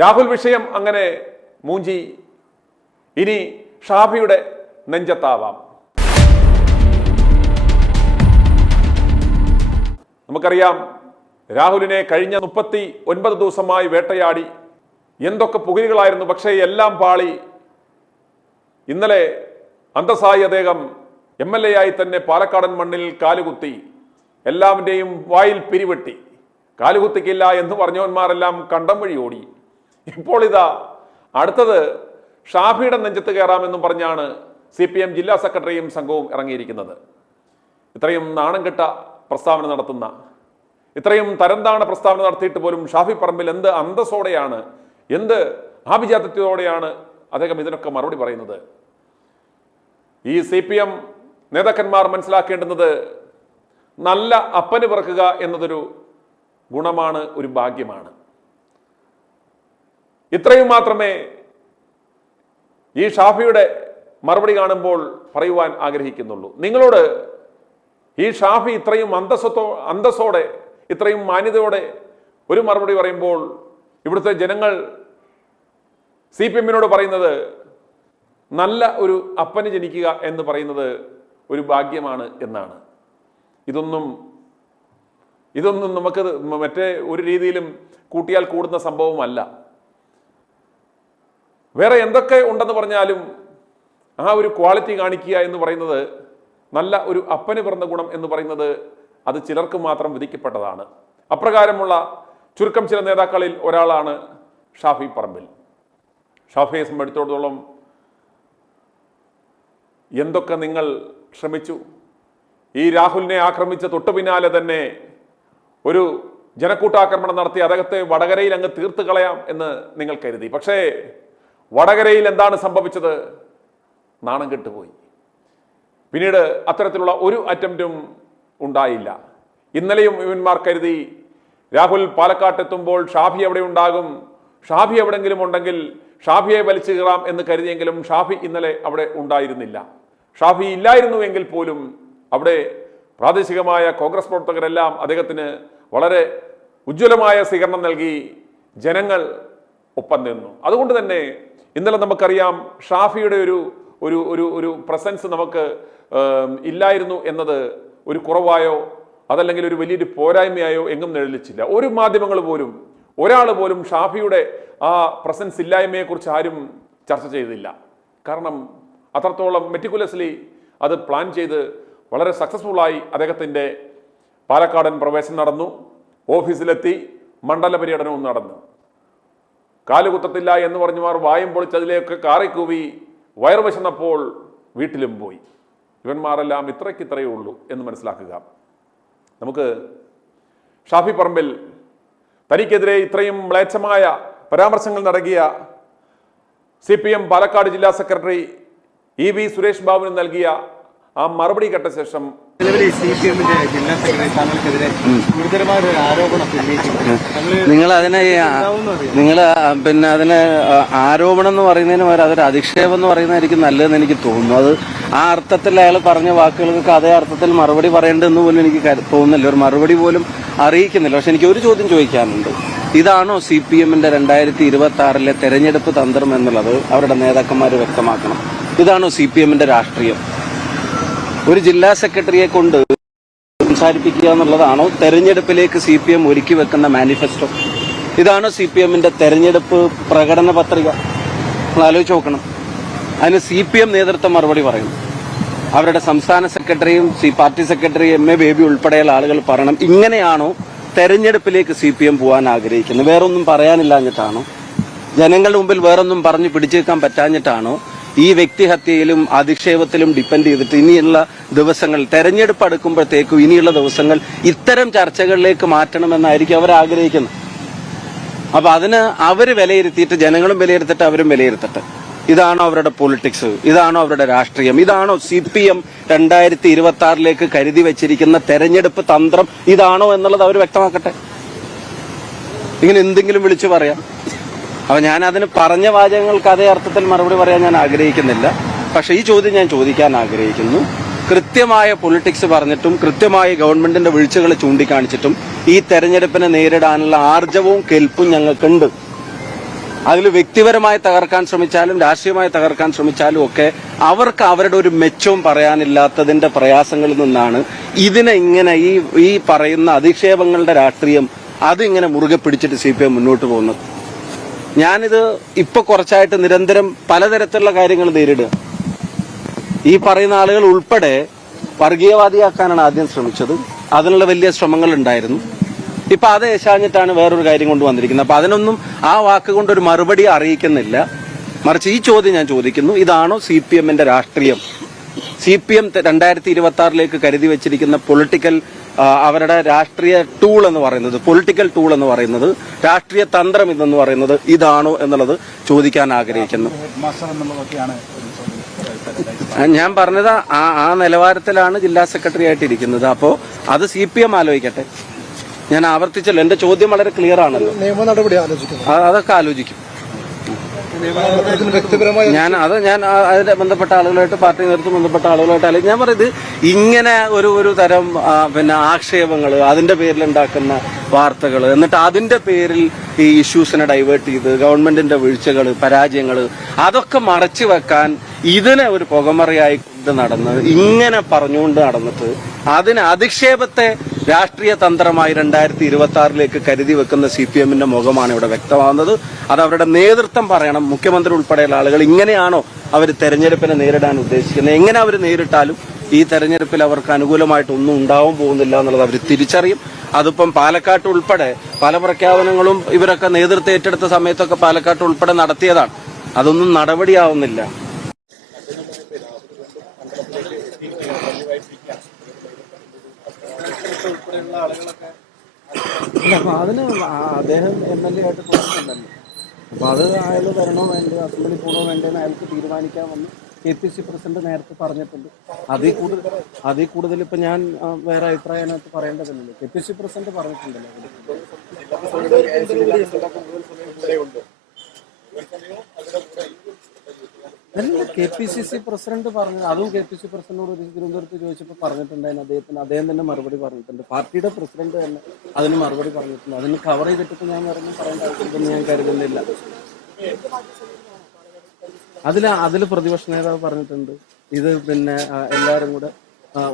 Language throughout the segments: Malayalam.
രാഹുൽ വിഷയം അങ്ങനെ മൂഞ്ചി. ഇനി ഷാഫിയുടെ നെഞ്ചത്താവാം. നമുക്കറിയാം, രാഹുലിനെ കഴിഞ്ഞ 39 ദിവസമായി വേട്ടയാടി എന്തൊക്കെ പുകിലുകളായിരുന്നു. പക്ഷേ എല്ലാം പാളി. ഇന്നലെ അന്തസ്സായി അദ്ദേഹം MLA ആയി തന്നെ പാലക്കാടൻ മണ്ണിൽ കാലുകുത്തി. എല്ലാവരുടെയും വായിൽ പിരിവെട്ടി. കാലുകുത്തിക്കില്ല എന്ന് പറഞ്ഞവന്മാരെല്ലാം കണ്ടം വഴി ഓടി. ഇപ്പോൾ ഇതാ അടുത്തത് ഷാഫിയുടെ നെഞ്ചത്ത് കയറാമെന്നും പറഞ്ഞാണ് CPM ജില്ലാ സെക്രട്ടറിയും സംഘവും ഇറങ്ങിയിരിക്കുന്നത്. ഇത്രയും നാണംകെട്ട പ്രസ്താവന നടത്തുന്ന, ഇത്രയും തരംതാണ പ്രസ്താവന നടത്തിയിട്ട് പോലും ഷാഫി പറമ്പിൽ എന്ത് അന്തസ്സോടെയാണ്, എന്ത് ആഭിജാത്യത്തോടെയാണ് അദ്ദേഹം ഇതിനൊക്കെ മറുപടി പറയുന്നത്. ഈ CPM നേതാക്കന്മാർ മനസ്സിലാക്കേണ്ടുന്നത് നല്ല അപ്പന് പിറക്കുക എന്നതൊരു ഗുണമാണ്, ഒരു ഭാഗ്യമാണ്. ഇത്രയും മാത്രമേ ഈ ഷാഫിയുടെ മറുപടി കാണുമ്പോൾ പറയുവാൻ ആഗ്രഹിക്കുന്നുള്ളൂ. നിങ്ങളോട് ഈ ഷാഫി ഇത്രയും അന്തസ്സോടെ ഇത്രയും മാന്യതയോടെ ഒരു മറുപടി പറയുമ്പോൾ ഇവിടുത്തെ ജനങ്ങൾ CPM-നോട് പറയുന്നത് നല്ല ഒരു അപ്പന് ജനിക്കുക എന്ന് പറയുന്നത് ഒരു ഭാഗ്യമാണ് എന്നാണ്. ഇതൊന്നും നമുക്ക് മറ്റേ ഒരു രീതിയിലും കൂട്ടിയാൽ കൂടുന്ന സംഭവമല്ല. വേറെ എന്തൊക്കെ ഉണ്ടെന്ന് പറഞ്ഞാലും ആ ഒരു ക്വാളിറ്റി കാണിക്കുക എന്ന് പറയുന്നത്, നല്ല ഒരു അപ്പന് പിറന്ന ഗുണം എന്ന് പറയുന്നത്, അത് ചിലർക്ക് മാത്രം വിധിക്കപ്പെട്ടതാണ്. അപ്രകാരമുള്ള ചുരുക്കം ചില നേതാക്കളിൽ ഒരാളാണ് ഷാഫി പറമ്പിൽ. ഷാഫിയെ സംബന്ധിച്ചിടത്തോളം എന്തൊക്കെ നിങ്ങൾ ശ്രമിച്ചു. ഈ രാഹുലിനെ ആക്രമിച്ച തൊട്ടു പിന്നാലെ തന്നെ ഒരു ജനക്കൂട്ടാക്രമണം നടത്തി അദ്ദേഹത്തെ വടകരയിൽ അങ്ങ് തീർത്ത് കളയാം എന്ന് നിങ്ങൾ കരുതി. പക്ഷേ വടകരയിൽ എന്താണ് സംഭവിച്ചത്? നാണം കെട്ടുപോയി. പിന്നീട് അത്തരത്തിലുള്ള ഒരു അറ്റംപ്റ്റും ഉണ്ടായില്ല. ഇന്നലെയും ഇവന്മാർ കരുതി രാഹുൽ പാലക്കാട്ടെത്തുമ്പോൾ ഷാഫി എവിടെ ഉണ്ടാകും, ഷാഫി എവിടെങ്കിലും ഉണ്ടെങ്കിൽ ഷാഫിയെ വലിച്ചു കയറാം എന്ന് കരുതിയെങ്കിലും ഷാഫി ഇന്നലെ അവിടെ ഉണ്ടായിരുന്നില്ല. ഷാഫി ഇല്ലായിരുന്നുവെങ്കിൽ പോലും അവിടെ പ്രാദേശികമായ കോൺഗ്രസ് പ്രവർത്തകരെല്ലാം അദ്ദേഹത്തിന് വളരെ ഉജ്ജ്വലമായ സ്വീകരണം നൽകി. ജനങ്ങൾ ഒപ്പം നിന്നു. അതുകൊണ്ട് തന്നെ ഇന്നലെ നമുക്കറിയാം, ഷാഫിയുടെ ഒരു പ്രസൻസ് നമുക്ക് ഇല്ലായിരുന്നു എന്നത് ഒരു കുറവായോ അതല്ലെങ്കിൽ ഒരു വലിയൊരു പോരായ്മയായോ എങ്ങും നിഴലിച്ചില്ല. ഒരു മാധ്യമങ്ങൾ പോലും, ഒരാൾ പോലും ഷാഫിയുടെ ആ പ്രസൻസ് ഇല്ലായ്മയെക്കുറിച്ച് ആരും ചർച്ച ചെയ്തില്ല. കാരണം അത്രത്തോളം മെറ്റിക്കുലസ്ലി അത് പ്ലാൻ ചെയ്ത് വളരെ സക്സസ്ഫുള്ളായി അദ്ദേഹത്തിൻ്റെ പാലക്കാടൻ പ്രവേശനം നടന്നു. ഓഫീസിലെത്തി, മണ്ഡല പര്യടനവും നടന്നു. കാലുകുത്തത്തില്ല എന്ന് പറഞ്ഞുമാർ വായും പൊളിച്ചതിലേക്ക് കാറിക്കൂവി വയറുവശന്നപ്പോൾ വീട്ടിലും പോയി. ഇവന്മാരെല്ലാം ഇത്രയേ ഉള്ളൂ എന്ന് മനസ്സിലാക്കുക. നമുക്ക് ഷാഫി പറമ്പിൽ തനിക്കെതിരെ ഇത്രയും മ്ലേച്ഛമായ പരാമർശങ്ങൾ നടത്തിയ CPM പാലക്കാട് ജില്ലാ സെക്രട്ടറി EV സുരേഷ് ബാബുവിന് നൽകിയ ആ മറുപടി കേട്ട ശേഷം നിങ്ങൾ അതിനെ ആരോപണം എന്ന് പറയുന്നതിന് പകരം അതൊരു അധിക്ഷേപം എന്ന് പറയുന്നതായിരിക്കും നല്ലതെന്ന് എനിക്ക് തോന്നുന്നു. അത് ആ അർത്ഥത്തിൽ അയാൾ പറഞ്ഞ വാക്കുകൾക്ക് അതേ അർത്ഥത്തിൽ മറുപടി പറയേണ്ടതെന്ന് പോലും എനിക്ക് തോന്നുന്നില്ല. ഒരു മറുപടി പോലും അറിയിക്കുന്നില്ല. പക്ഷെ എനിക്ക് ഒരു ചോദ്യം ചോദിക്കാനുണ്ട്. ഇതാണോ CPM-ന്റെ 2026 തെരഞ്ഞെടുപ്പ് തന്ത്രം എന്നുള്ളത് അവരുടെ നേതാക്കന്മാർ വ്യക്തമാക്കണം. ഇതാണോ CPM-ന്റെ രാഷ്ട്രീയം? ഒരു ജില്ലാ സെക്രട്ടറിയെ കൊണ്ട് സംസാരിപ്പിക്കുക എന്നുള്ളതാണോ തെരഞ്ഞെടുപ്പിലേക്ക് CPM ഒരുക്കി വെക്കുന്ന മാനിഫെസ്റ്റോ? ഇതാണോ CPM-ന്റെ തെരഞ്ഞെടുപ്പ് പ്രകടന പത്രിക? നമ്മൾ ആലോചിച്ച് നോക്കണം. അതിന് CPM നേതൃത്വം മറുപടി പറയുന്നു. അവരുടെ സംസ്ഥാന സെക്രട്ടറിയും പാർട്ടി സെക്രട്ടറി MA ബേബി ഉൾപ്പെടെയുള്ള ആളുകൾ പറയണം, ഇങ്ങനെയാണോ തെരഞ്ഞെടുപ്പിലേക്ക് CPM പോകാൻ ആഗ്രഹിക്കുന്നത്? വേറൊന്നും പറയാനില്ലാഞ്ഞിട്ടാണോ? ജനങ്ങളുടെ മുമ്പിൽ വേറൊന്നും പറഞ്ഞു പിടിച്ചേക്കാൻ പറ്റാഞ്ഞിട്ടാണോ? ഈ വ്യക്തിഹത്യയിലും അധിക്ഷേപത്തിലും ഡിപ്പെൻഡ് ചെയ്തിട്ട് ഇനിയുള്ള ദിവസങ്ങൾ, തെരഞ്ഞെടുപ്പ് അടുക്കുമ്പോഴത്തേക്കും ഇനിയുള്ള ദിവസങ്ങൾ ഇത്തരം ചർച്ചകളിലേക്ക് മാറ്റണമെന്നായിരിക്കും അവർ ആഗ്രഹിക്കുന്നത്. അപ്പൊ അതിന് അവര് വിലയിരുത്തിയിട്ട്, ജനങ്ങളും വിലയിരുത്തിട്ട് അവരും വിലയിരുത്തട്ടെ. ഇതാണോ അവരുടെ പൊളിറ്റിക്സ്? ഇതാണോ അവരുടെ രാഷ്ട്രീയം? ഇതാണോ CPM 2026 കരുതി വെച്ചിരിക്കുന്ന തെരഞ്ഞെടുപ്പ് തന്ത്രം? ഇതാണോ എന്നുള്ളത് അവർ വ്യക്തമാക്കട്ടെ. ഇങ്ങനെ എന്തെങ്കിലും വിളിച്ചു പറയാം. അപ്പൊ ഞാൻ അതിന് പറഞ്ഞ വാചകങ്ങൾക്ക് അതേ അർത്ഥത്തിൽ മറുപടി പറയാൻ ഞാൻ ആഗ്രഹിക്കുന്നില്ല. പക്ഷെ ഈ ചോദ്യം ഞാൻ ചോദിക്കാൻ ആഗ്രഹിക്കുന്നു. കൃത്യമായ പൊളിറ്റിക്സ് പറഞ്ഞിട്ടും കൃത്യമായ ഗവൺമെന്റിന്റെ വീഴ്ചകൾ ചൂണ്ടിക്കാണിച്ചിട്ടും ഈ തെരഞ്ഞെടുപ്പിനെ നേരിടാനുള്ള ആർജവവും കെൽപ്പും ഞങ്ങൾക്കുണ്ട്. അതിൽ വ്യക്തിപരമായി തകർക്കാൻ ശ്രമിച്ചാലും രാഷ്ട്രീയമായി തകർക്കാൻ ശ്രമിച്ചാലും ഒക്കെ അവർക്ക് അവരുടെ ഒരു മെച്ചവും പറയാനില്ലാത്തതിന്റെ പ്രയാസങ്ങളിൽ നിന്നാണ് ഇതിനെ ഇങ്ങനെ ഈ പറയുന്ന അധിക്ഷേപങ്ങളുടെ രാഷ്ട്രീയം അതിങ്ങനെ മുറുകെ പിടിച്ചിട്ട് CPM മുന്നോട്ട് പോകുന്നത്. ഞാനിത് ഇപ്പൊ കുറച്ചായിട്ട് നിരന്തരം പലതരത്തിലുള്ള കാര്യങ്ങൾ നേരിടുക. ഈ പറയുന്ന ആളുകൾ ഉൾപ്പെടെ വർഗീയവാദിയാക്കാനാണ് ആദ്യം ശ്രമിച്ചത്. അതിനുള്ള വലിയ ശ്രമങ്ങൾ ഉണ്ടായിരുന്നു. ഇപ്പൊ അത് ഏശാഞ്ഞിട്ടാണ് വേറൊരു കാര്യം കൊണ്ട് വന്നിരിക്കുന്നത്. അപ്പൊ അതിനൊന്നും ആ വാക്ക് കൊണ്ടൊരു മറുപടി അറിയിക്കുന്നില്ല. മറിച്ച് ഈ ചോദ്യം ഞാൻ ചോദിക്കുന്നു, ഇതാണോ CPMന്റെ രാഷ്ട്രീയം? CPM 2026 കരുതി വെച്ചിരിക്കുന്ന പൊളിറ്റിക്കൽ അവരുടെ രാഷ്ട്രീയ ടൂൾ എന്ന് പറയുന്നത്, പൊളിറ്റിക്കൽ ടൂൾ എന്ന് പറയുന്നത്, രാഷ്ട്രീയ തന്ത്രം ഇതെന്ന് പറയുന്നത് ഇതാണോ എന്നുള്ളത് ചോദിക്കാൻ ആഗ്രഹിക്കുന്നു. ഞാൻ പറഞ്ഞത് ആ നിലവാരത്തിലാണ് ജില്ലാ സെക്രട്ടറി ആയിട്ടിരിക്കുന്നത്. അപ്പോൾ അത് CPM ആലോചിക്കട്ടെ. ഞാൻ ആവർത്തിച്ചല്ലോ, എന്റെ ചോദ്യം വളരെ ക്ലിയർ ആണല്ലോ. നിയമ നടപടി ആലോചിക്കും, അതൊക്കെ ആലോചിക്കും. ഞാൻ അതിന്റെ ബന്ധപ്പെട്ട ആളുകളായിട്ട്, പാർട്ടി നേതൃത്വം ബന്ധപ്പെട്ട ആളുകളായിട്ട് ഞാൻ പറയുന്നത്, ഇങ്ങനെ ഒരു തരം ആക്ഷേപങ്ങൾ, അതിന്റെ പേരിൽ ഉണ്ടാക്കുന്ന വാർത്തകൾ, എന്നിട്ട് അതിന്റെ പേരിൽ ഈ ഇഷ്യൂസിനെ ഡൈവേർട്ട് ചെയ്ത് ഗവൺമെന്റിന്റെ വീഴ്ചകൾ, പരാജയങ്ങൾ അതൊക്കെ മറച്ചു വെക്കാൻ ഇതിനെ ഒരു പുകമറയായി കൊണ്ട് നടന്ന് ഇങ്ങനെ പറഞ്ഞുകൊണ്ട് നടന്നിട്ട് അതിന് അധിക്ഷേപത്തെ രാഷ്ട്രീയ തന്ത്രമായി 2026 കരുതി വെക്കുന്ന CPMന്റെ മുഖമാണ് ഇവിടെ വ്യക്തമാകുന്നത്. അത് അവരുടെ നേതൃത്വം പറയണം. മുഖ്യമന്ത്രി ഉൾപ്പെടെയുള്ള ആളുകൾ ഇങ്ങനെയാണോ അവർ തെരഞ്ഞെടുപ്പിനെ നേരിടാൻ ഉദ്ദേശിക്കുന്നത്? എങ്ങനെ അവർ നേരിട്ടാലും ഈ തെരഞ്ഞെടുപ്പിൽ അവർക്ക് അനുകൂലമായിട്ടൊന്നും ഉണ്ടാവാൻ പോകുന്നില്ല എന്നുള്ളത് അവർ തിരിച്ചറിയും. അതിപ്പം പാലക്കാട്ട് ഉൾപ്പെടെ പല പ്രഖ്യാപനങ്ങളും ഇവരൊക്കെ നേതൃത്വം ഏറ്റെടുത്ത സമയത്തൊക്കെ പാലക്കാട്ട് ഉൾപ്പെടെ നടത്തിയതാണ്. അതൊന്നും നടപടിയാവുന്നില്ല. അപ്പൊ അതിന് അദ്ദേഹം MLA ആയിട്ട് തോന്നിട്ടുണ്ടല്ലോ. അപ്പൊ അത് അയാൾ വരണോ വേണ്ടോ, അസംബ്ലി പോകണോ വേണ്ടേന്ന് അയാൾക്ക് തീരുമാനിക്കാമെന്ന് KPC പ്രസിഡന്റ് നേരത്തെ പറഞ്ഞിട്ടുണ്ട്. അതിൽ കൂടുതൽ ഇപ്പൊ ഞാൻ വേറെ അഭിപ്രായം അതിനകത്ത് പറയേണ്ടതില്ലല്ലോ. KPC പ്രസിഡന്റ് പറഞ്ഞിട്ടുണ്ടല്ലോ. അല്ല, KPCC പ്രസിഡന്റ് പറഞ്ഞത്, അതും KPC പ്രസിഡന്റിനോട് തിരുവനന്തപുരത്ത് ചോദിച്ചപ്പോൾ പറഞ്ഞിട്ടുണ്ടായിരുന്നു. അദ്ദേഹം തന്നെ മറുപടി പറഞ്ഞിട്ടുണ്ട്. പാർട്ടിയുടെ പ്രസിഡന്റ് തന്നെ അതിന് മറുപടി പറഞ്ഞിട്ടുണ്ട്. അതിന് കവർ ചെയ്തിട്ട് ഞാൻ വേറെ പറയേണ്ട ആവശ്യമുണ്ടെന്ന് ഞാൻ കരുതുന്നില്ല. അതിൽ പ്രതിപക്ഷ നേതാവ് പറഞ്ഞിട്ടുണ്ട്, ഇത് എല്ലാവരും കൂടെ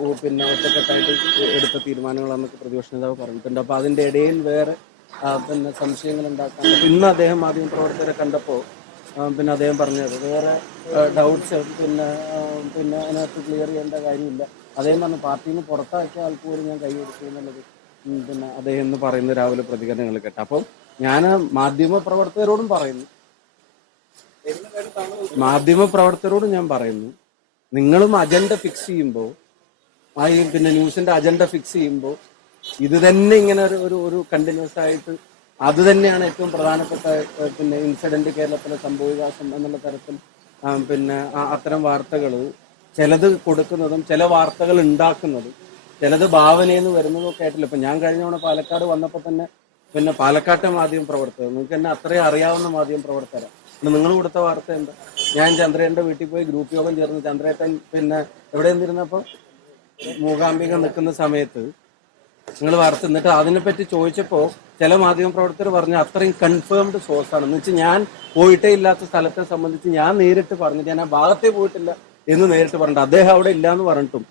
ഒറ്റക്കെട്ടായിട്ട് എടുത്ത തീരുമാനങ്ങളാണെന്നൊക്കെ പ്രതിപക്ഷ നേതാവ് പറഞ്ഞിട്ടുണ്ട്. അപ്പൊ അതിന്റെ ഇടയിൽ വേറെ സംശയങ്ങൾ ഉണ്ടാക്കാൻ ഇന്ന് അദ്ദേഹം മാധ്യമപ്രവർത്തകരെ കണ്ടപ്പോൾ അദ്ദേഹം പറഞ്ഞത് വേറെ ഡൗട്ട്സ് അതിനകത്ത് ക്ലിയർ ചെയ്യേണ്ട കാര്യമില്ല. അദ്ദേഹം പറഞ്ഞു, പാർട്ടിയിൽ നിന്ന് പുറത്താക്കിയ ആൾക്ക് പോലും ഞാൻ കൈകൊടുത്തു എന്നുള്ളത് അദ്ദേഹം എന്ന് പറയുന്ന രാവിലെ പ്രതികരണങ്ങൾ കേട്ട. അപ്പം ഞാൻ മാധ്യമപ്രവർത്തകരോടും ഞാൻ പറയുന്നു, നിങ്ങളും അജണ്ട ഫിക്സ് ചെയ്യുമ്പോൾ, ന്യൂസിന്റെ അജണ്ട ഫിക്സ് ചെയ്യുമ്പോൾ ഇത് തന്നെ ഇങ്ങനെ ഒരു കണ്ടിന്യൂസ് ആയിട്ട് അത് തന്നെയാണ് ഏറ്റവും പ്രധാനപ്പെട്ട ഇൻസിഡന്റ് കേരളത്തിലെ സംഭവവികാസം എന്നുള്ള തരത്തിൽ അത്തരം വാർത്തകൾ ചിലത് കൊടുക്കുന്നതും ചില വാർത്തകൾ ഉണ്ടാക്കുന്നതും ചിലത് ഭാവനയെന്ന് വരുന്നതും ഒക്കെ ആയിട്ടില്ല. ഇപ്പൊ ഞാൻ കഴിഞ്ഞ തവണ പാലക്കാട് വന്നപ്പോൾ തന്നെ പാലക്കാട്ടെ മാധ്യമ പ്രവർത്തകർ, നിങ്ങൾക്ക് തന്നെ അത്രയും അറിയാവുന്ന മാധ്യമ പ്രവർത്തകരാണ്. നിങ്ങൾ കൊടുത്ത വാർത്ത എന്താ? ഞാൻ ചന്ദ്രേട്ടന്റെ വീട്ടിൽ പോയി ഗ്രൂപ്പ് യോഗം ചേർന്ന് ചന്ദ്രേട്ടൻ എവിടെ നിന്നിരുന്നപ്പോൾ മൂകാംബിക നിൽക്കുന്ന സമയത്ത് നിങ്ങൾ വാർത്ത, എന്നിട്ട് അതിനെപ്പറ്റി ചോദിച്ചപ്പോൾ ചില മാധ്യമ പ്രവർത്തകർ പറഞ്ഞു അത്രയും കൺഫേംഡ് സോഴ്സ് ആണ്. എന്ന് വെച്ചാൽ ഞാൻ പോയിട്ടേ ഇല്ലാത്ത സ്ഥലത്തെ സംബന്ധിച്ച് ഞാൻ നേരിട്ട് പറഞ്ഞിട്ട്, ഞാൻ ആ ഭാഗത്തേ പോയിട്ടില്ല എന്ന് നേരിട്ട് പറഞ്ഞിട്ട്, അദ്ദേഹം അവിടെ ഇല്ല എന്ന് പറഞ്ഞിട്ടും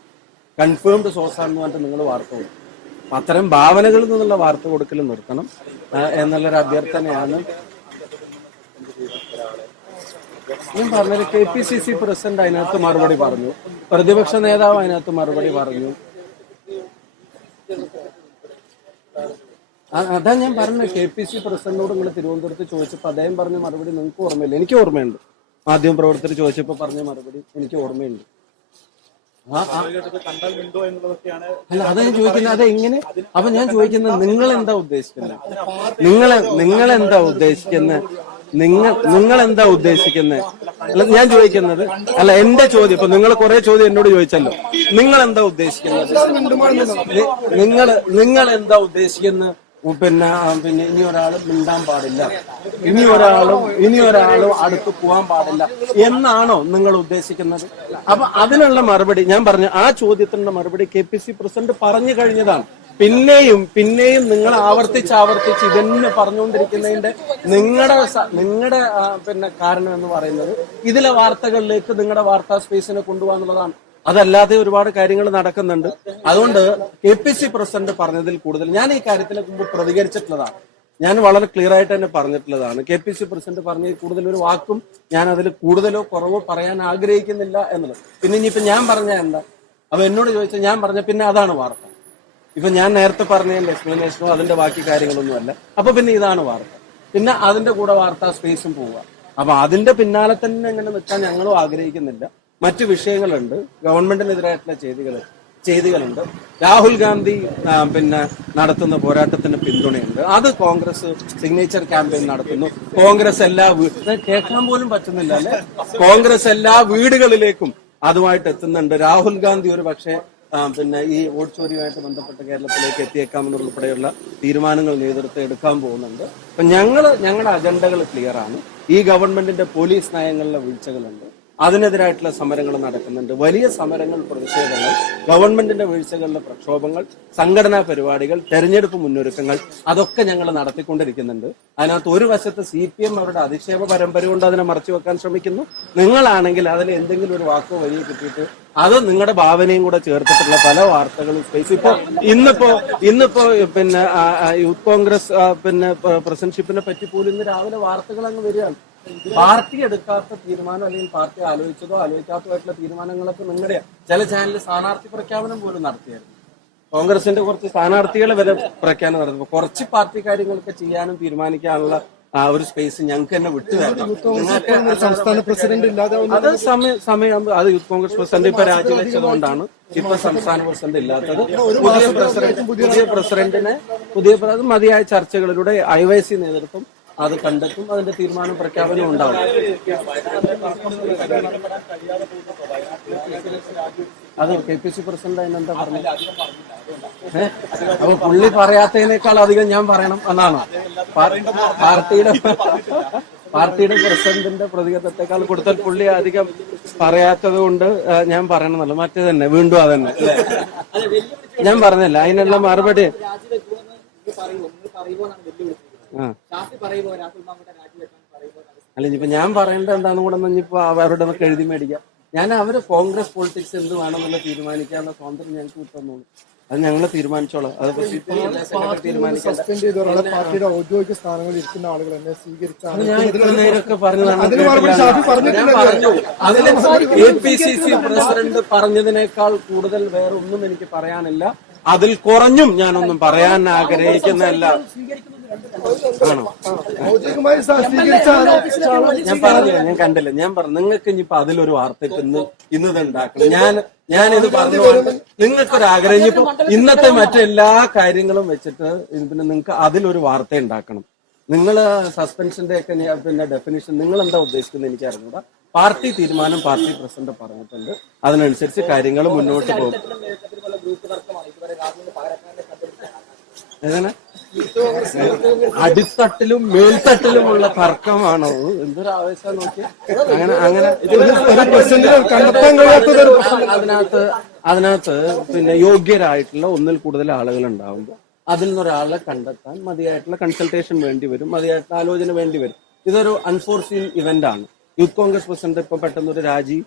കൺഫേംഡ് സോഴ്സ് ആണെന്ന് പറഞ്ഞിട്ട് നിങ്ങൾ വാർത്ത കൊടുക്കും. അത്തരം ഭാവനകളിൽ നിന്നുള്ള വാർത്ത കൊടുക്കൽ നിർത്തണം എന്നുള്ളൊരു അഭ്യർത്ഥനയാണ് ഞാൻ പറഞ്ഞത്. KPCC പ്രസിഡന്റ് അതിനകത്ത് മറുപടി പറഞ്ഞു, പ്രതിപക്ഷ നേതാവ് അതിനകത്ത് മറുപടി പറഞ്ഞു. അതാ ഞാൻ പറഞ്ഞത്, KPC പ്രസിഡന്റിനോട് നിങ്ങൾ തിരുവനന്തപുരത്ത് ചോദിച്ചപ്പോൾ അദ്ദേഹം പറഞ്ഞ മറുപടി നിങ്ങൾക്ക് ഓർമ്മയില്ല, എനിക്ക് ഓർമ്മയുണ്ട്. മാധ്യമപ്രവർത്തകർ ചോദിച്ചപ്പോൾ പറഞ്ഞ മറുപടി എനിക്ക് ഓർമ്മയുണ്ട്. അല്ല, അതാ ഞാൻ ചോദിക്കുന്നത്, അതെങ്ങനെ? അപ്പൊ ഞാൻ ചോദിക്കുന്നത്, നിങ്ങൾ എന്താ ഉദ്ദേശിക്കുന്നത്? നിങ്ങൾ എന്താ ഉദ്ദേശിക്കുന്നത്? അല്ല, ഞാൻ ചോദിക്കുന്നത്, അല്ല, എന്റെ ചോദ്യം, ഇപ്പൊ നിങ്ങൾ കുറെ ചോദ്യം എന്നോട് ചോദിച്ചല്ലോ, നിങ്ങൾ എന്താ ഉദ്ദേശിക്കുന്നത്? നിങ്ങൾ എന്താ ഉദ്ദേശിക്കുന്നത്? ഇനി ഒരാളും മിണ്ടാൻ പാടില്ല, ഇനി ഒരാളും അടുത്ത് പോകാൻ പാടില്ല എന്നാണോ നിങ്ങൾ ഉദ്ദേശിക്കുന്നത്? അപ്പൊ അതിനുള്ള മറുപടി ഞാൻ പറഞ്ഞു, ആ ചോദ്യത്തിനുള്ള മറുപടി KPC പ്രസിഡന്റ് പറഞ്ഞു കഴിഞ്ഞതാണ്. പിന്നെയും നിങ്ങൾ ആവർത്തിച്ച് ഇതന്നെ പറഞ്ഞുകൊണ്ടിരിക്കുന്നതിന്റെ നിങ്ങളുടെ പിന്നെ കാരണം എന്ന് പറയുന്നത് ഇതിലെ വാർത്തകളിലേക്ക് നിങ്ങളുടെ വാർത്താ സ്പേസിനെ കൊണ്ടുപോകാന്നുള്ളതാണ്. അതല്ലാതെ ഒരുപാട് കാര്യങ്ങൾ നടക്കുന്നുണ്ട്. അതുകൊണ്ട് KPC പ്രസിഡന്റ് പറഞ്ഞതിൽ കൂടുതൽ ഞാൻ ഈ കാര്യത്തിലെ മുമ്പ് പ്രതികരിച്ചിട്ടുള്ളതാണ്. ഞാൻ വളരെ ക്ലിയർ ആയിട്ട് തന്നെ പറഞ്ഞിട്ടുള്ളതാണ്. KPC പ്രസിഡന്റ് പറഞ്ഞതിൽ കൂടുതൽ ഒരു വാക്കും ഞാൻ അതിൽ കൂടുതലോ കുറവോ പറയാൻ ആഗ്രഹിക്കുന്നില്ല എന്നുള്ളത്. പിന്നെ ഇനിയിപ്പോ ഞാൻ പറഞ്ഞ എന്താ, അപ്പൊ എന്നോട് ചോദിച്ചാൽ ഞാൻ പറഞ്ഞ പിന്നെ അതാണ് വാർത്ത. ഇപ്പൊ ഞാൻ നേരത്തെ പറഞ്ഞതിന്റെ എക്സ്പ്ലനേഷനോ അതിന്റെ ബാക്കി കാര്യങ്ങളൊന്നുമല്ല. അപ്പൊ പിന്നെ ഇതാണ് വാർത്ത. പിന്നെ അതിന്റെ കൂടെ വാർത്താ സ്പേസും പോവുക. അപ്പൊ അതിന്റെ പിന്നാലെ തന്നെ ഇങ്ങനെ നിൽക്കാൻ ഞങ്ങളും ആഗ്രഹിക്കുന്നില്ല. മറ്റു വിഷയങ്ങളുണ്ട്, ഗവൺമെന്റിനെതിരായിട്ടുള്ള ചെയ്തികളുണ്ട്. രാഹുൽ ഗാന്ധി പിന്നെ നടത്തുന്ന പോരാട്ടത്തിന് പിന്തുണയുണ്ട്. അത് കോൺഗ്രസ് സിഗ്നേച്ചർ ക്യാമ്പയിൻ നടത്തുന്നു. കോൺഗ്രസ് കേൾക്കാൻ പോലും പറ്റുന്നില്ല അല്ലെ, കോൺഗ്രസ് എല്ലാ വീടുകളിലേക്കും അതുമായിട്ട് എത്തുന്നുണ്ട്. രാഹുൽ ഗാന്ധി ഒരു പക്ഷേ പിന്നെ ഈ വോട്ട് ചോരിയുമായിട്ട് ബന്ധപ്പെട്ട് കേരളത്തിലേക്ക് എത്തിയേക്കാമെന്നുൾപ്പെടെയുള്ള തീരുമാനങ്ങൾ നേതൃത്വം എടുക്കാൻ പോകുന്നുണ്ട്. അപ്പൊ ഞങ്ങളുടെ അജണ്ടകൾ ക്ലിയർ ആണ്. ഈ ഗവൺമെന്റിന്റെ പോലീസ് നയങ്ങളിലെ വീഴ്ചകളുണ്ട്, അതിനെതിരായിട്ടുള്ള സമരങ്ങൾ നടക്കുന്നുണ്ട്. വലിയ സമരങ്ങൾ, പ്രതിഷേധങ്ങൾ, ഗവൺമെന്റിന്റെ വീഴ്ചകളിലെ പ്രക്ഷോഭങ്ങൾ, സംഘടനാ പരിപാടികൾ, തെരഞ്ഞെടുപ്പ് മുന്നൊരുക്കങ്ങൾ, അതൊക്കെ ഞങ്ങൾ നടത്തിക്കൊണ്ടിരിക്കുന്നുണ്ട്. അതിനകത്ത് ഒരു വശത്ത് CPM അവരുടെ അധിക്ഷേപ പരമ്പര കൊണ്ട് അതിനെ മറച്ചു വെക്കാൻ ശ്രമിക്കുന്നു. നിങ്ങളാണെങ്കിൽ അതിൽ എന്തെങ്കിലും ഒരു വാക്കോ വരിയോ കിട്ടിയിട്ട് അത് നിങ്ങളുടെ ഭാവനയും കൂടെ ചേർത്തിട്ടുള്ള പല വാർത്തകളും സ്പേസ് ഇന്നിപ്പോ പിന്നെ യൂത്ത് കോൺഗ്രസ് പിന്നെ പ്രസിഡന്റ്ഷിപ്പിനെ പറ്റി പോലും ഇന്ന് രാവിലെ വാർത്തകൾ അങ്ങ് വരികയാണ്. പാർട്ടി എടുക്കാത്ത തീരുമാനം അല്ലെങ്കിൽ പാർട്ടി ആലോചിച്ചതോ ആലോചിക്കാത്തതായിട്ടുള്ള തീരുമാനങ്ങളൊക്കെ നിങ്ങളുടെ ചില ചാനലിൽ സ്ഥാനാർത്ഥി പ്രഖ്യാപനം പോലും നടത്തിയായിരുന്നു. കോൺഗ്രസിന്റെ കുറച്ച് സ്ഥാനാർത്ഥികളെ വരെ പ്രഖ്യാപനം നടത്തുമ്പോൾ കുറച്ച് പാർട്ടി കാര്യങ്ങളൊക്കെ ചെയ്യാനും തീരുമാനിക്കാനുള്ള ഒരു സ്പേസ് ഞങ്ങൾക്ക് തന്നെ വിട്ടുതരണം. സംസ്ഥാന പ്രസിഡന്റ് ഇല്ലാതെ അത് സമയം അത് യൂത്ത് കോൺഗ്രസ് പ്രസിഡന്റ് ഇപ്പൊ രാജിവെച്ചതുകൊണ്ടാണ് ഇപ്പൊ സംസ്ഥാന പ്രസിഡന്റ് ഇല്ലാത്തത്. പുതിയ പ്രസിഡന്റ് മതിയായ ചർച്ചകളിലൂടെ IYC നേതൃത്വം അത് കണ്ടെത്തും. അതിന്റെ തീരുമാനം പ്രഖ്യാപനം ഉണ്ടാവും. അത് KPC പ്രസിഡന്റ് അതിനെന്താ പറഞ്ഞത്? അപ്പൊ പുള്ളി പറയാത്തതിനേക്കാൾ അധികം ഞാൻ പറയണം എന്നാണ് പാർട്ടിയുടെ പ്രസിഡന്റിന്റെ പ്രതികരണത്തെക്കാൾ കൂടുതൽ പുള്ളി അധികം പറയാത്തത് കൊണ്ട് ഞാൻ പറയണമെന്നല്ല. മറ്റേ തന്നെ വീണ്ടും അതന്നെ ഞാൻ പറഞ്ഞില്ല, അതിനുള്ള മറുപടി അല്ല ഇനിയിപ്പോ ഞാൻ പറയേണ്ടത് എന്താണെന്ന് കൂടെ ഇനിയിപ്പോ അവരുടെ നമുക്ക് എഴുതി മേടിക്കാം. അവര് കോൺഗ്രസ് പൊളിറ്റിക്സ് എന്ത് വേണമെന്നുള്ള തീരുമാനിക്കാനുള്ള സ്വാതന്ത്ര്യം ഞങ്ങൾക്ക് കിട്ടുന്നു. അത് ഞങ്ങൾ തീരുമാനിച്ചോളാം. പാർട്ടിയുടെ ഔദ്യോഗിക സ്ഥാനങ്ങളിൽ ഇരിക്കുന്ന ആളുകൾ എന്നെ സ്വീകരിച്ചാണ് ഞാൻ ഇത്ര നേരമൊക്കെ KPCC പ്രസിഡന്റ് പറഞ്ഞതിനേക്കാൾ കൂടുതൽ വേറെ ഒന്നും എനിക്ക് പറയാനില്ല. അതിൽ കുറഞ്ഞും ഞാനൊന്നും പറയാൻ ആഗ്രഹിക്കുന്നതല്ല. ആണോ? ഞാൻ കണ്ടില്ല. ഞാൻ പറഞ്ഞു നിങ്ങൾക്ക് ഇനിയിപ്പോ അതിലൊരു വാർത്തയ്ക്ക് ഇന്നത് ഉണ്ടാക്കണം. ഞാനിത് പറഞ്ഞു നിങ്ങൾക്കൊരാഗ്രഹം ഇനിയിപ്പോ ഇന്നത്തെ മറ്റെല്ലാ കാര്യങ്ങളും വെച്ചിട്ട് പിന്നെ നിങ്ങൾക്ക് അതിലൊരു വാർത്ത ഉണ്ടാക്കണം. നിങ്ങൾ സസ്പെൻഷന്റെ ഒക്കെ പിന്നെ ഡെഫിനിഷൻ നിങ്ങൾ എന്താ ഉദ്ദേശിക്കുന്നത് എനിക്ക് അറിഞ്ഞൂടാ. പാർട്ടി തീരുമാനം പാർട്ടി പ്രസിഡന്റ് പറഞ്ഞിട്ടുണ്ട്. അതിനനുസരിച്ച് കാര്യങ്ങൾ മുന്നോട്ട് പോകും. ഏതാണ് അടിത്തട്ടിലും മേൽത്തട്ടിലുമുള്ള തർക്കമാണോ? എന്തൊരു ആവേശം നോക്കി. അങ്ങനെ അതിനകത്ത് പിന്നെ യോഗ്യരായിട്ടുള്ള ഒന്നിൽ കൂടുതൽ ആളുകൾ ഉണ്ടാവുമ്പോൾ അതിൽ നിന്നൊരാളെ കണ്ടെത്താൻ മതിയായിട്ടുള്ള കൺസൾട്ടേഷൻ വേണ്ടി വരും, മതിയായിട്ടുള്ള ആലോചന വേണ്ടി വരും. ഇതൊരു അൺഫോർസീൻ ഇവന്റ് ആണ്. യൂത്ത് കോൺഗ്രസ് പ്രസിഡന്റ് ഇപ്പൊ പെട്ടെന്നൊരു രാജി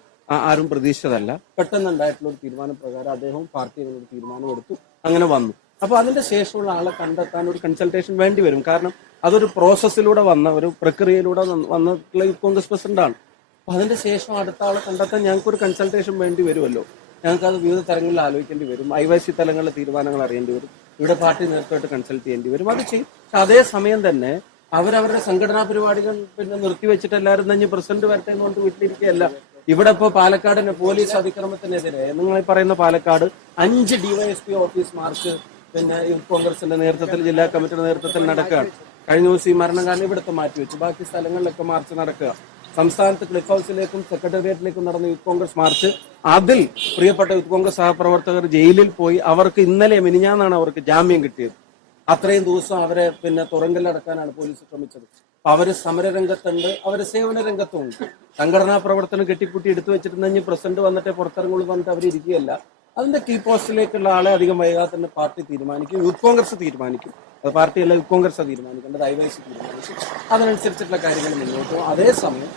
ആരും പ്രതീക്ഷിച്ചതല്ല. പെട്ടെന്നുണ്ടായിട്ടുള്ള ഒരു തീരുമാന പ്രകാരം അദ്ദേഹവും പാർട്ടിയും ഒരു തീരുമാനം എടുത്തു, അങ്ങനെ വന്നു. അപ്പൊ അതിന്റെ ശേഷമുള്ള ആളെ കണ്ടെത്താൻ ഒരു കൺസൾട്ടേഷൻ വേണ്ടി വരും. കാരണം അതൊരു പ്രോസസ്സിലൂടെ വന്ന ഒരു പ്രക്രിയയിലൂടെ വന്നിട്ടുള്ള യൂത്ത് കോൺഗ്രസ് പ്രസിഡന്റ് ആണ്. അപ്പൊ അതിന്റെ ശേഷം അടുത്ത ആളെ കണ്ടെത്താൻ ഞങ്ങൾക്കൊരു കൺസൾട്ടേഷൻ വേണ്ടി വരുമല്ലോ. ഞങ്ങൾക്ക് അത് വിവിധ തലങ്ങളിൽ ആലോചിക്കേണ്ടി വരും. IYC തലങ്ങളിലെ തീരുമാനങ്ങൾ അറിയേണ്ടി വരും. ഇവിടെ പാർട്ടി നേതൃത്വമായിട്ട് കൺസൾട്ട് ചെയ്യേണ്ടി വരും. അത് ചെയ്യും. പക്ഷെ അതേസമയം തന്നെ അവരവരുടെ സംഘടനാ പരിപാടികൾ പിന്നെ നിർത്തിവെച്ചിട്ട് എല്ലാവരും തന്നെ പ്രസിഡന്റ് വരട്ടെ എന്നുകൊണ്ട് വീട്ടിലിരിക്കുകയല്ല. ഇവിടെ ഇപ്പോ പാലക്കാടിന്റെ പോലീസ് അതിക്രമത്തിനെതിരെ നിങ്ങൾ പറയുന്ന പാലക്കാട് 5 DYSP ഓഫീസ് മാർച്ച് പിന്നെ യൂത്ത് കോൺഗ്രസിന്റെ നേതൃത്വത്തിൽ, ജില്ലാ കമ്മിറ്റിയുടെ നേതൃത്വത്തിൽ നടക്കുകയാണ്. കഴിഞ്ഞ ദിവസം ഈ മരണം കാരണം ഇവിടുത്തെ മാറ്റിവെച്ചു. ബാക്കി സ്ഥലങ്ങളിലൊക്കെ മാർച്ച് നടക്കുക. സംസ്ഥാനത്ത് ക്ലിഫ് ഹൗസിലേക്കും സെക്രട്ടേറിയറ്റിലേക്കും നടന്ന യൂത്ത് കോൺഗ്രസ് മാർച്ച്, അതിൽ പ്രിയപ്പെട്ട യൂത്ത് കോൺഗ്രസ് സഹപ്രവർത്തകർ ജയിലിൽ പോയി. അവർക്ക് ഇന്നലെ മിനിഞ്ഞാന്നാണ് അവർക്ക് ജാമ്യം കിട്ടിയത്. അത്രയും ദിവസം അവരെ പിന്നെ തുറങ്കലടക്കാനാണ് പോലീസ് ശ്രമിച്ചത്. അപ്പൊ അവര് സമരരംഗത്തുണ്ട്, അവര് സേവന രംഗത്തുണ്ട്. സംഘടനാ പ്രവർത്തനം കെട്ടിപ്പൂട്ടി എടുത്തു വെച്ചിട്ടുണ്ടെങ്കിൽ പ്രസിഡന്റ് വന്നിട്ട് പുറത്തിറങ്ങുള്ളൂ പറഞ്ഞിട്ട് അവരിയ്ക്കുകയല്ല. അതിന്റെ കീ പോസ്റ്റിലേക്കുള്ള ആളെ അധികം വൈകാതെ തന്നെ പാർട്ടി തീരുമാനിക്കും, യൂത്ത് കോൺഗ്രസ് തീരുമാനിക്കും. അത് പാർട്ടിയല്ല, യൂത്ത് കോൺഗ്രസ് തീരുമാനിക്കേണ്ടത്, ഐവൈസി തീരുമാനിക്കും. അതിനനുസരിച്ചിട്ടുള്ള കാര്യങ്ങൾ മുന്നോട്ട് പോകും. അതേസമയം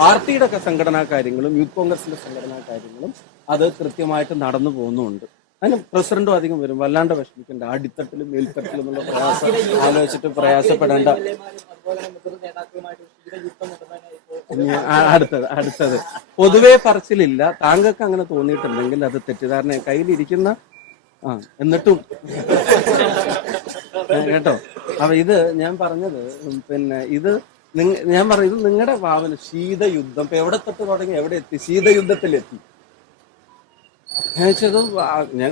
പാർട്ടിയുടെ സംഘടനാ കാര്യങ്ങളും യൂത്ത് കോൺഗ്രസിന്റെ സംഘടനാ കാര്യങ്ങളും അത് കൃത്യമായിട്ട് നടന്നു പോകുന്നുമുണ്ട്. അതിന് പ്രസിഡന്റും അധികം വരും, വല്ലാണ്ട് വിഷമിക്കേണ്ട. അടിത്തട്ടിലും മേൽത്തട്ടിലും എന്നുള്ള പ്രയാസം ആലോചിച്ചിട്ട് പ്രയാസപ്പെടേണ്ട. അടുത്തത് പൊതുവേ പറച്ചിലില്ല. താങ്കൾക്ക് അങ്ങനെ തോന്നിയിട്ടുണ്ടെങ്കിൽ അത് തെറ്റിദ്ധാരണ. കയ്യിലിരിക്കുന്ന എന്നിട്ടും കേട്ടോ. അപ്പൊ ഇത് ഞാൻ പറഞ്ഞത് പിന്നെ ഇത് ഞാൻ പറഞ്ഞു, ഇത് നിങ്ങളുടെ ഭാവന ശീതയുദ്ധം. ഇപ്പൊ എവിടെ തൊട്ട് തുടങ്ങി എവിടെ എത്തി? ശീതയുദ്ധത്തിലെത്തി.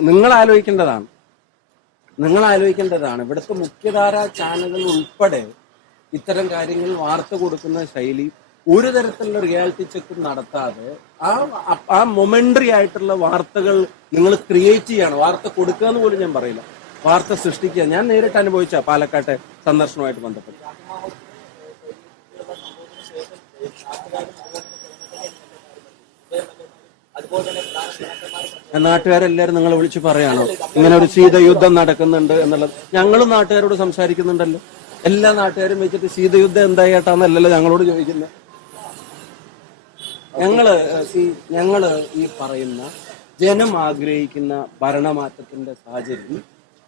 നിങ്ങൾ ആലോചിക്കേണ്ടതാണ്. ഇവിടുത്തെ മുഖ്യധാര ചാനലുകൾ ഉൾപ്പെടെ ഇത്തരം കാര്യങ്ങൾ വാർത്ത കൊടുക്കുന്ന ശൈലി ഒരു തരത്തിലുള്ള റിയാലിറ്റി ചെക്കും നടത്താതെ ആ മൊമെന്ററി ആയിട്ടുള്ള വാർത്തകൾ നിങ്ങൾ ക്രിയേറ്റ് ചെയ്യാണ്. വാർത്ത കൊടുക്കുക എന്ന് പോലും ഞാൻ പറയില്ല, വാർത്ത സൃഷ്ടിക്കുക. ഞാൻ നേരിട്ട് അനുഭവിച്ച പാലക്കാട്ടെ സന്ദർശനവുമായിട്ട് ബന്ധപ്പെട്ട്. നാട്ടുകാരെല്ലാരും നിങ്ങളെ വിളിച്ച് പറയാണോ ഇങ്ങനെ ഒരു ശീതയുദ്ധം നടക്കുന്നുണ്ട് എന്നുള്ളത്? ഞങ്ങളും നാട്ടുകാരോട് സംസാരിക്കുന്നുണ്ടല്ലോ. എല്ലാ നാട്ടുകാരും വെച്ചിട്ട് ശീതയുദ്ധം എന്തായി കേട്ടാന്നല്ലല്ലോ ഞങ്ങളോട് ചോദിക്കുന്നത്. ഞങ്ങള് ഈ പറയുന്ന ജനം ആഗ്രഹിക്കുന്ന ഭരണമാറ്റത്തിന്റെ സാഹചര്യം,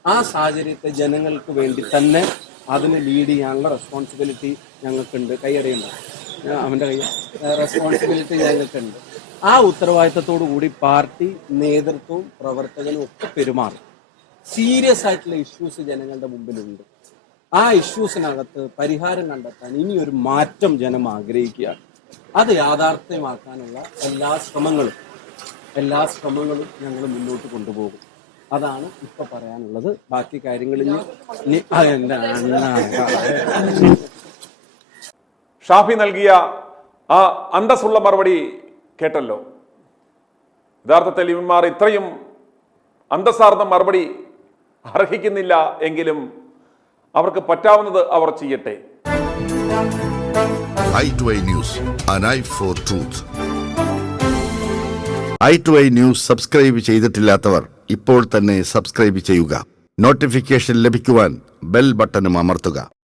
ആ സാഹചര്യത്തെ ജനങ്ങൾക്ക് വേണ്ടി തന്നെ അതിന് ലീഡ് ചെയ്യാനുള്ള റെസ്പോൺസിബിലിറ്റി ഞങ്ങൾക്കുണ്ട്. കൈയറിയുണ്ട് അവന്റെ റെസ്പോൺസിബിലിറ്റി ഞങ്ങൾക്കുണ്ട്. ആ ഉത്തരവാദിത്തത്തോടു കൂടി പാർട്ടി നേതൃത്വവും പ്രവർത്തകനും ഒക്കെ പെരുമാറും. സീരിയസ് ആയിട്ടുള്ള ഇഷ്യൂസ് ജനങ്ങളുടെ മുമ്പിലുണ്ട്. ആ ഇഷ്യൂസിനകത്ത് പരിഹാരം കണ്ടെത്താൻ ഇനിയൊരു മാറ്റം ജനം ആഗ്രഹിക്കുകയാണ്. അത് യാഥാർത്ഥ്യമാക്കാനുള്ള എല്ലാ ശ്രമങ്ങളും ഞങ്ങൾ മുന്നോട്ട് കൊണ്ടുപോകും. അതാണ് ഇപ്പൊ പറയാനുള്ളത്. ബാക്കി കാര്യങ്ങളിൽ ഷാഫി നൽകിയ ആ അന്തസ്സുള്ള മറുപടി കേട്ടല്ലോ. യഥാർത്ഥത്തിൽ ഇവന്മാർ ഇത്രയും അന്തസ്സാർന്ന മറുപടി അർഹിക്കുന്നില്ല എങ്കിലും അവർക്ക് പറ്റാവുന്നത് അവർ ചെയ്യട്ടെ. i2i News, an eye for truth. i2i News subscribe ചെയ്തിട്ടില്ലാത്തവർ ഇപ്പോൾ തന്നെ സബ്സ്ക്രൈബ് ചെയ്യുക. നോട്ടിഫിക്കേഷൻ ലഭിക്കുവാൻ ബെൽ ബട്ടണും അമർത്തുക.